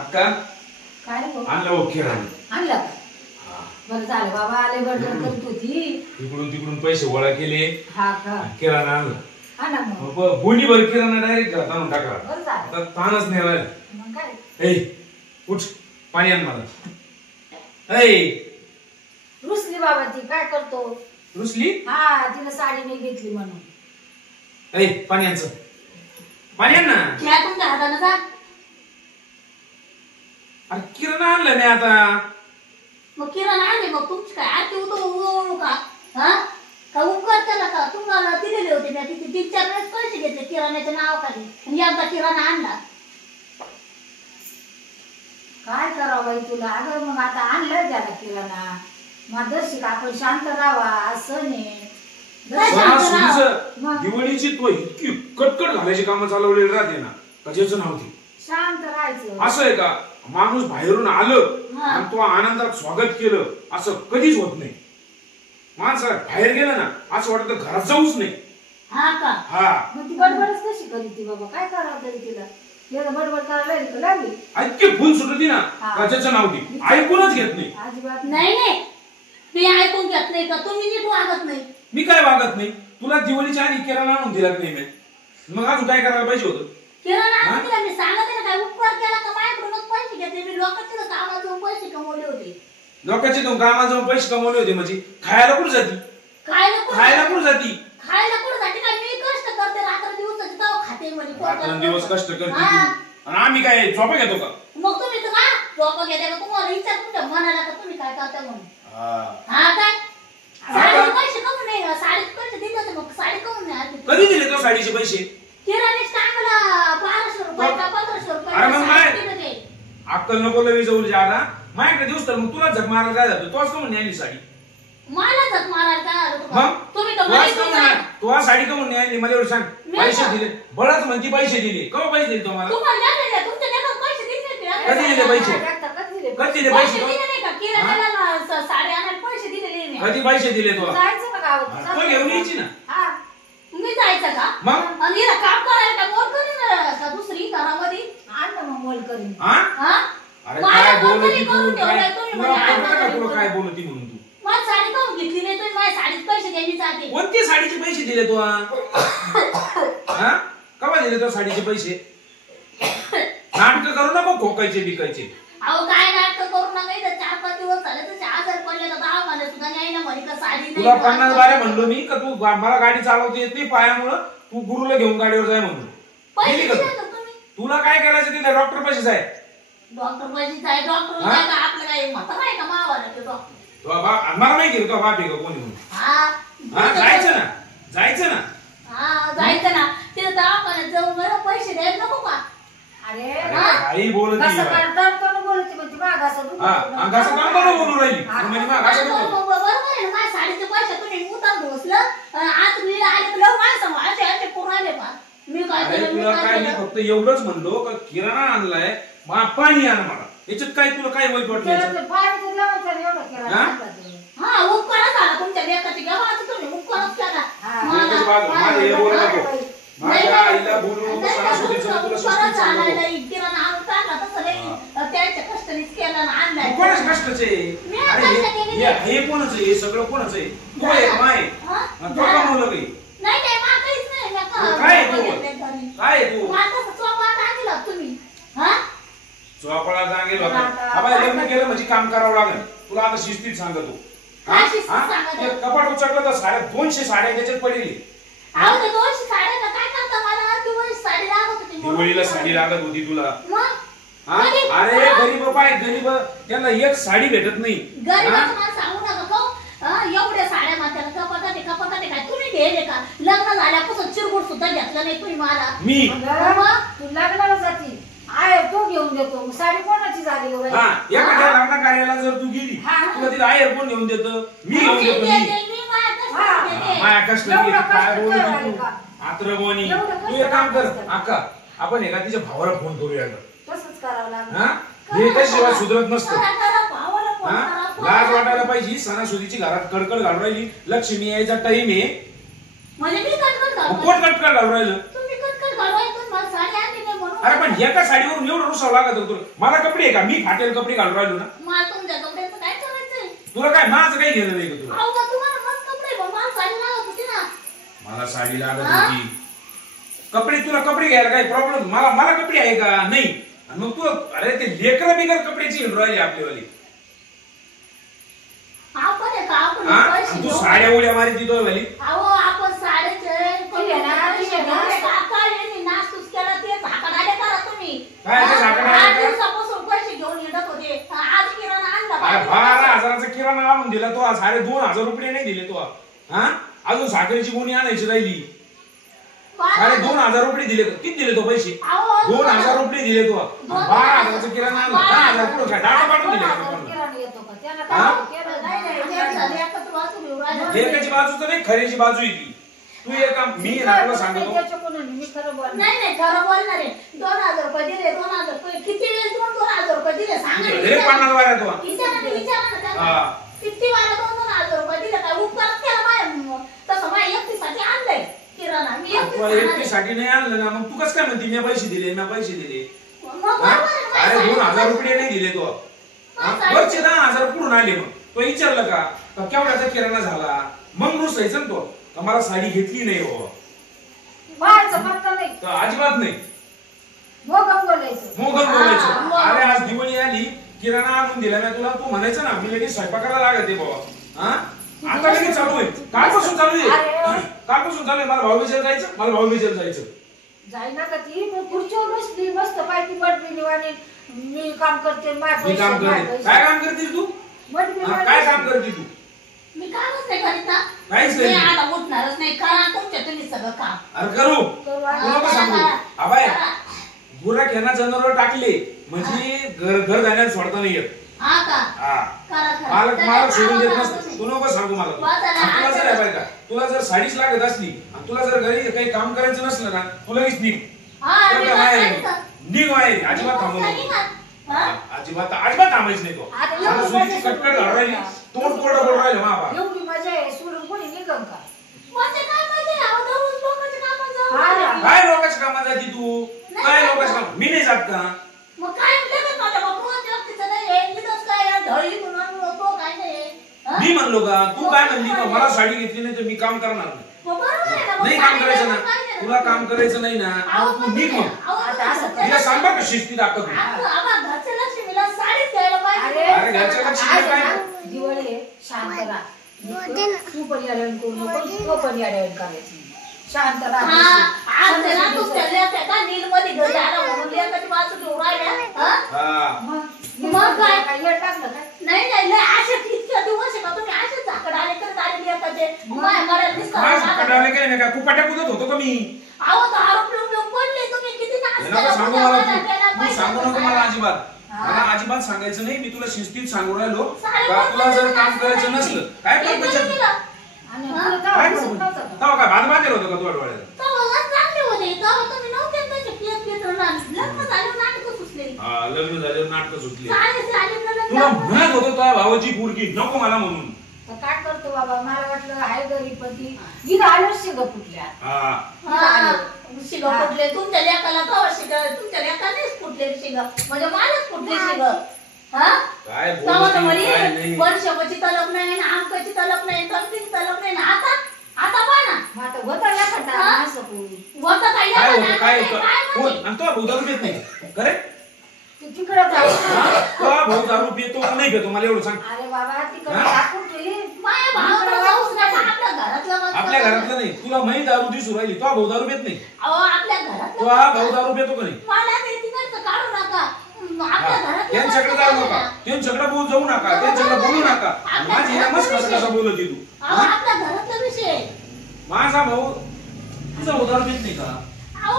अक्का काय रे आणलं हो किराणा. आणलं का? बरं झालं बाबा आले बडबड करत होती. तिकडून पैसे गोळा केले. हा का किराणा आणला. हा ना मग गोणी भर किराणा डायरेक्ट घरात आणून टाकला. बरं झालं. आता ताणच नाही राहिला. मग काय ए उठ पाणी आण मला. ए रुसली बाबा ती काय करतो. रुसली. हा तिला साडी नाही घेतली म्हणून. ए पाणी आण. पाणी आण ना. घ्या तुमच्या हातानं जा. अरे किराणा आणलं नाही आता. मग किराणा आणले मग तुमची काय आरती उडू का. हा का उपकार केला का. तुम्हाला दिलेले होते मी तिथे 3-4 वेळेस पैसे घेतले किराण्याच्या नावाखाली आणि एकदा किराणा आणला. काय करावं बाई तुला. अगं मग आता आणलं त्याला किराणा. मग दर्शिक आपण शांत राहावा असं नाही. दिवाळीची तो इतकी कटकट घालायची कामं चालवलेली राहते ना कशाच नव्हती. शांत राहायचं. असं आहे का माणूस बाहेरून आलं आणि तो आनंदात स्वागत केलं असं कधीच होत नाही. माणसं बाहेर गेलं ना असं वाटतं घरात जाऊच नाही. हा का. हा मग ती बडबडच कशी करीती बाबा. काय करावं तरी तिला. तिला बडबड करायला लागली. इतकी फुल सुटती ना कशाच नव्हती. ऐकूनच घेत नाही. अजिबात नाही. मी ऐकून घेत नाही का. तुम्ही नीट वागत नाही. मी काय वागत नाही. तुला दिवाळीच्या आधी किराणा आणून दिला नाही मी. मग अजून काय करायला पाहिजे होतं. किराणा आणून दिला मी सांगते ना. काय उपकार केला का. माझ्याकडूनच पैसे घेतले. मी लोकांच्या कामाला जाऊन पैसे कमवले होते. लोकांचे दोन कामाला जाऊन पैसे कमवले होते म्हणजे खायला कुठं जाती. खायला कुठं जाती. खायला कुठं जाते काय. मी कष्ट करते रात्र दिवसाचे तेव्हा खाते म्हणजे. रात्र दिवस कष्ट करते आणि आम्ही काय झोपा घेतो का. मग तुम्ही तर का झोपा घेता का. तुम्हाला इच्छा तुमच्या मनाला का तुम्ही काय करता म्हणून. हा काय साडीचे पैसे कमून नाही. साडीचे पैसे दिले होते मग साडी कमून नाही. कधी दिले तो साडीचे पैसे. किराणा टांगला 1200 रुपये का 1500 रुपये. अरे मग माय अक्कल नको लवी जाऊ ज्यादा. माझ्याकडे दिवस तर मग तुला झक मारायला काय जातो. तोच कमून नाही साडी. मला झक मारायला काय आलं मग तुम्ही तर तू साडी कमून नाही आणली मला एवढं सांग. पैसे दिले बळच म्हणती पैसे दिले. केव्हा पैसे दिले तुम्हाला. तुमच्या लेखात पैसे दिले. कधी दिले पैसे. कधी दिले पैसे. साडी आणायला पैसे दिलेले. कधी पैसे दिले तुला. जायचं का गावात. तो घेऊन यायची ना. मी जायचं का. मग आणि हिला काम करायला का मोल करीन का दुसरी घरामध्ये. आणलं मग मोल करीन. अरे काय बोलती तू. काय बोलती म्हणून तू. मला साडी काऊन घेतली नाही तुम्ही. माझ्या साडीचे पैसे द्यायची जाते. कोणते साडीचे पैसे दिले तू. केव्हा दिले तो साडीचे पैसे. नाटक करू नको खोकायचे बिकायचे. अहो काय नाटक करू नका. 4-5 दिवस झाले तर 4000 पडले तर 10 मला सुद्धा नाही ना म्हणे का साडी नाही. तुला 50 बारे म्हणलो मी का तू मला गाडी चालवता येत नाही पायामुळं. तू गुरुला घेऊन गाडीवर जाय म्हणून. तुला काय करायचं तिथे डॉक्टर पैसे आहे. डॉक्टर पैसे आहे. डॉक्टर आपलं काय म्हातारा आहे का मावाला ते डॉक्टर. मला माहिती आहे तो बाप आहे का कोणी म्हणून. जायचं ना. जायचं ना. जायचं ना. ते दवाखान्यात जाऊन मला पैसे द्यायला नको का. अरे काही बोलत नाही. बोलू राहिली. बरोबर आहे ना. माझ्या साडीचे पैसे तुम्ही उतर घोसलं. आज मी आले लव माणसं असे करून आले पा. मी काय तुला काय मी फक्त एवढंच म्हणलो का किराणा आणलाय पाणी आण मला. याच्यात काय तुला काय वाईट वाटलं. हा उपकारच झाला तुमच्या लेकाची गावाचं. तुम्ही उपकारच केला. माझ्या आईला बोलू नको. सणासुदीचं तुला शिस्तीत सांगतो. किराणा आणून टाकला तसं नाही. त्यांच्या कष्टानेच केला ना आणलाय. कोणाच कष्टाचे. हे कोणाचं आहे. हे सगळं कोणाचं आहे. तू आहे माय. तो कमवलं काही नाही. काय मा काहीच नाही. काय तू तुम्ही चोपळा जागेल होता. लग्न केलं म्हणजे काम करावं लागेल. तुला आता शिस्तीत सांगतो. कपाट उचकलं तर 250 साड्या त्याच्यात पडली. दिवाळीला साडी लागत होती तुला. अरे गरीब बाय गरीब त्यांना एक साडी भेटत नाही. एवढ्या साड्या मात्र कपाटात काय तुम्ही घ्यायले का. लग्न झाल्यापासून चिरगुट सुद्धा घेतलं नाही तुम्ही मला. मी तू लग्नाला जाती आहे तो घेऊन देतो. साडी कोणाची झाली. एखाद्या लग्न कार्याला जर तू गेली तुला तिला आहे कोण घेऊन देत. मी घेऊन देतो. माझ्या कष्ट काय बोलू तू आत्रबोनी. तू एक काम कर अक्का आपण एका तिच्या भावाला फोन करूया. तसंच करावं लागेल. हे त्याशिवाय सुधरत नसतं. लाज वाटायला पाहिजे. सणासुदीची घरात कडकड घालून राहिली. लक्ष्मी यायचा टाइम आहे. म्हणजे मी कटकट घालू. कोण कटकट घालून राहिलं. तुम्ही कटकट घालवाय. तुम्ही मला साडी आणली नाही म्हणून अरे पण एका साडीवरून एवढं रुसावं लागत तुला. मला कपडे आहे का? मी फाटेल कपडे घालून राहिलो ना. मला तुमच्या कपड्याचं काय करायचंय? तुला काय माझं काही घेणं नाही का तुला? अहो मग तुम्हाला मस्त कपडे पण मला साडी लागत होती ना. मला साडी लागत होती. कपडे तुला कपडे घ्यायला काही प्रॉब्लेम? मला कपडे आहे का? नाही. आणि मग तू अरे ते लेकरं बिगर कपड्याची राहिली आपल्यावाली. आपण आहे का? आपण हा? पैसे आणि तू घेऊ. साड्या उड्या मारी ती वाली. अहो आपण साडेचे काका यांनी नास्तूस केला ते झाकणाडे करा तुम्ही. काय ते झाकणाडे करा? 8 दिवसापासून पैसे घेऊन येत होते. आज किराणा आणला अरे 12,000चा किराणा आणून दिला तो. 2,500 रुपये नाही दिले तो. हा अजून साखरेची गुणी आणायची राहिली. 2,500 रुपये दिले. किती दिले तो पैसे? 2,000 रुपये दिले तो. 12,000चा किराणा आणला. 10,000 कुठं काय डाटा पाठवून दिले का? लेकाची बाजू तर नाही, खऱ्याची बाजू आहे ती. तू एक काम मी तुला सांगतो. नाही खरं बोलणार आहे. 2,000 रुपये दिले. 2,000 रुपये किती वेळेस 2,000 रुपये दिले सांगा. पन्नास वाऱ्या तो किती वारा 2,000 रुपये दिले काय उपकार केला बाय. तसं माझ्या एकटीसाठी आणलंय किराणा. मी एकटीसाठी नाही आणलं ना. मग तू कसं काय म्हणते मी पैसे दिले मी पैसे दिले? मग अरे 2,000 रुपये नाही दिले तो. वरचे 10,000 कुठून आले? मग तो विचारलं का केवढ्याचा किराणा झाला? मग रुसायचं ना तो का मला साडी घेतली नाही हो. अजिबात नाही. मोगम बोलायचं. अरे आज दिवाळी आली किराणा आणून दिला ना तुला. तू म्हणायचं ना मी लगेच स्वयंपाकाला लागते बाबा. हा आता लगेच चालू आहे. कालपासून चालू आहे. कालपासून चालू आहे. मला भाऊबीजेला जायचं. मला भाऊबीजेला जायचं. जाईना का ती खुर्चीवर बसली मस्त पायकी बटबिनीवाणी. मी काम करते. मी काम करते. काय काम करते तू? काय काम करते तू? मी कामच नाही करीत ना. काहीच मी नाही. आता उठणारच नाही. करा तुमच्या तुम्ही सगळं काम. अरे करू तू नको सांगू. अबाय गुरा खेळणा जनावर टाकले म्हणजे घर जाण्याला सोडता नाही येत. हा का? हा करा मला सोडून देत नसतं. तू नको सांगू मला. तुला जर आहे का तुला जर साडीच लागत असली आणि तुला जर घरी काही काम करायचं नसलं ना तुला लगेच निघ. निघ बाहेर. अजिबात थांबू नको. अजिबात थांबायचं नाही तो. कटकट घालून राहिली. तोंड कोरडं बोलून राहिलं मा. एवढी मजा आहे सोडून कोणी निघन का? काय लोकांच्या कामात जाती तू? काय लोकांच्या काम? मी नाही जात का? मी म्हणलो का? तू काय म्हणली का मला साडी घेतली नाही तर मी काम करणार नाही काम करायचं ना. तुला काम करायचं नाही ना तू निघ. मग तिला सांग बरं का शिस्तीत दाखव. अरे घरच्या लक्ष्मी काय दिवाळी शांत राहा. तू पण याडवण करू नको. तो पण याडवण करायची. शांत राहा. मग काय टाकलं काय? नाही अशाच इतक्या दिवस का तुम्ही असेच झाकड आले तर आले लेकाचे. काय कुपाट्या कुदत होतो का मी? अहो दारू पिऊन पडले तुम्ही. किती सांगू नको मला अजिबात. मला अजिबात सांगायचं नाही. मी तुला शिस्तीत सांगू राहिलो का तुला जर काम करायचं नसलं काय आणि काय भात बांधेल होतं का तू डोळ्याला? लग्न झाल्यावर नाटक सुटली. तुला म्हणत होतो त्या भावाची पोरगी नको मला म्हणून. काय करतो बाबा? मला वाटलं आहे गरीब पण ती गिर आलं शिग फुटल्या. शिग फुटले तुमच्या लेकाला कवा शिग? तुमच्या लेकानेच फुटले शिग म्हणजे मलाच फुटले शिग. काय वर्षाची तलप नाही ना अंकाची तलप नाही तलपीची तलप नाही ना. आता पाहा ना आता होता ना खटा होता काय भाऊ दारू पित नाही करे? तिकडे भाऊ दारू पितो का नाही पितो मला एवढं सांग. अरे बाबा तिकडे टाकून ठेवली. आपल्या घरातलं नाही. तुला माहिती दारू दिसू राहिली. तो भाऊ दारू पित नाही. आपल्या घरात तो भाऊ दारू पितो का नाही? मला ते तिकडचं काढू नका. त्यांच्याकडे जाऊ नका. त्यांच्याकडे जाऊ नका. त्यांच्याकडे बोलू नका. माझी मस्त कसं बोलत तू? आपल्या घरातला विषय. माझा भाऊ तुझा भाऊ दारू पित नाही का?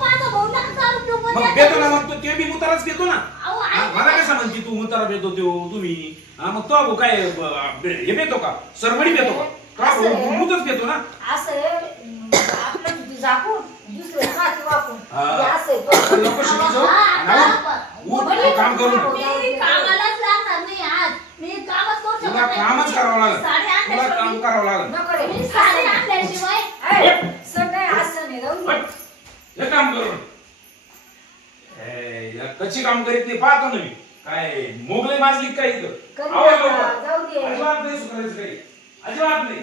माझा भाऊ दारू पितो. मग पितो ना. मग ते बी मुताराच पितो ना. मला कसं म्हणते तू मुतारा पितो तुम्ही? मग तो भाऊ काय हे पितो का? सरमडी पितो का? मुतच पितो ना. असं आपलं झाकून दुसरे हात वाकून लोक शिकू जाऊ काम करून कामालाच लागणार नाही. आज मी कामच करू शकत नाही. कामच करावं लागेल. तुला काम करावं लागेल. साडी आणल्याशिवाय सगळे असं नाही राहू. हे काम करून काय कच्ची काम करीत नाही पाहतो ना मी काय मोगले माजली काय इथं कधी आवाज नका, लवकर. जाऊ दे. अजिबात नाही सुखायचं काही अजिबात नाही